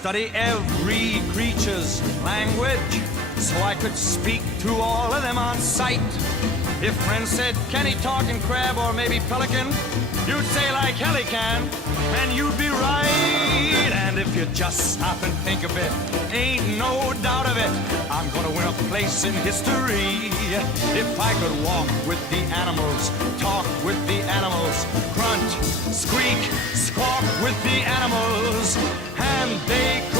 study every creature's language, so I could speak to all of them on sight. If friends said, can he talk in crab or maybe pelican? You'd say like hell he can, and you'd be right. And if you just stop and think of it, ain't no doubt of it, I'm gonna win a place in history. If I could walk with the animals, talk with the animals, grunt, squeak, squawk with the animals, and they could